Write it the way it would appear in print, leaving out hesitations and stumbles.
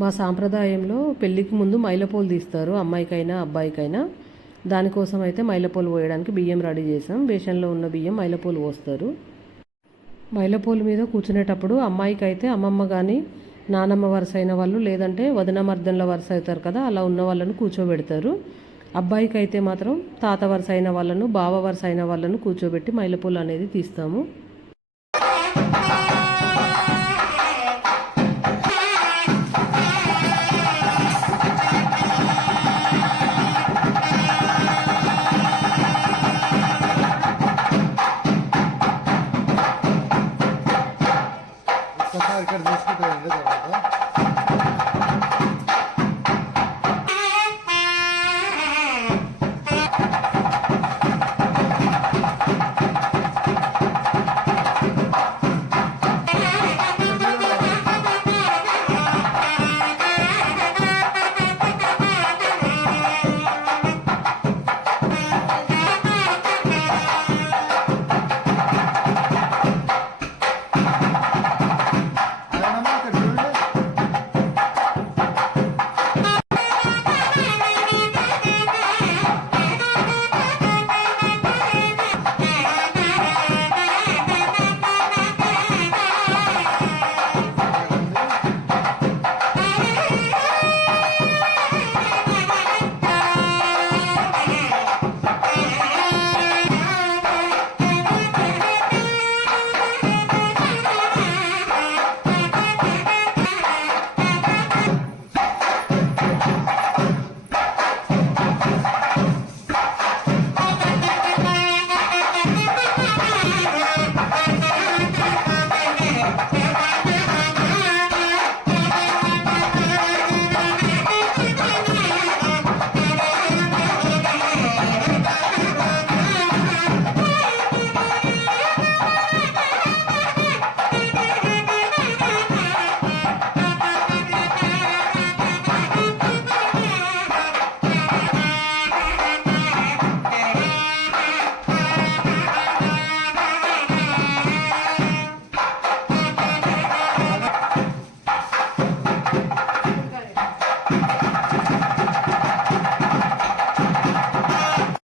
మా సాంప్రదాయంలో పెళ్ళికి ముందు మైలపోలు తీస్తారు, అమ్మాయికైనా అబ్బాయికైనా. దానికోసం అయితే మైలపోలు పోయడానికి బియ్యం రెడీ చేసాం. బేషన్లో ఉన్న బియ్యం మైలపోలు పోస్తారు. మైలపోలు మీద కూర్చునేటప్పుడు అమ్మాయికి అయితే అమ్మమ్మ కానీ నానమ్మ వరుస అయిన వాళ్ళు, లేదంటే వదిన మర్దన్ల వరుస అవుతారు కదా, అలా ఉన్న వాళ్ళను కూర్చోబెడతారు. అబ్బాయికి అయితే మాత్రం తాత వరుస అయిన వాళ్ళను, బావ వరుస అయిన వాళ్ళను కూర్చోబెట్టి మైలపోలు అనేది తీస్తాము.